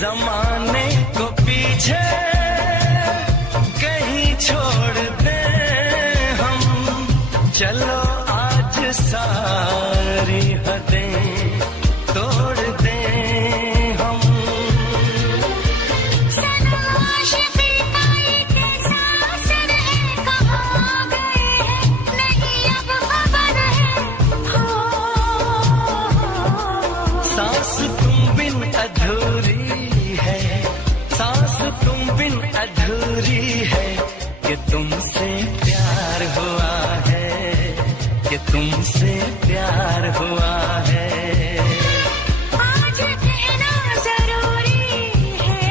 जमाने को पीछे कहीं छोड़ दे हम, चलो आज सारी हदें तोड़ दे हम। सनम आशिकी का ये कैसा असर है, कहाँ गए हैं नहीं अब खबर है। हो सांस तुम बिन अधूरी है, सांस तुम बिन अधूरी है, कि तुमसे प्यार हुआ है, कि तुमसे प्यार हुआ है। आज कहना जरूरी है,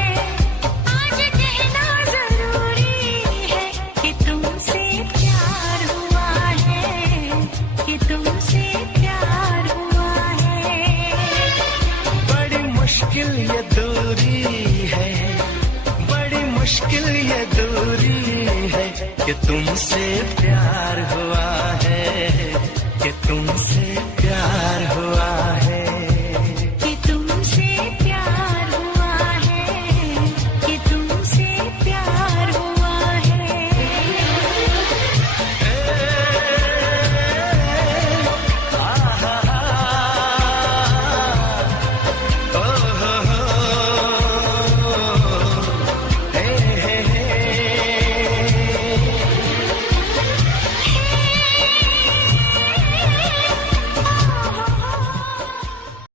आज कहना जरूरी है, कि तुमसे प्यार हुआ है, कि तुमसे प्यार हुआ है। बड़ी मुश्किल ये दूरी है, बड़ी मुश्किल ये दूरी है, कि तुमसे प्यार हुआ है, कि तुमसे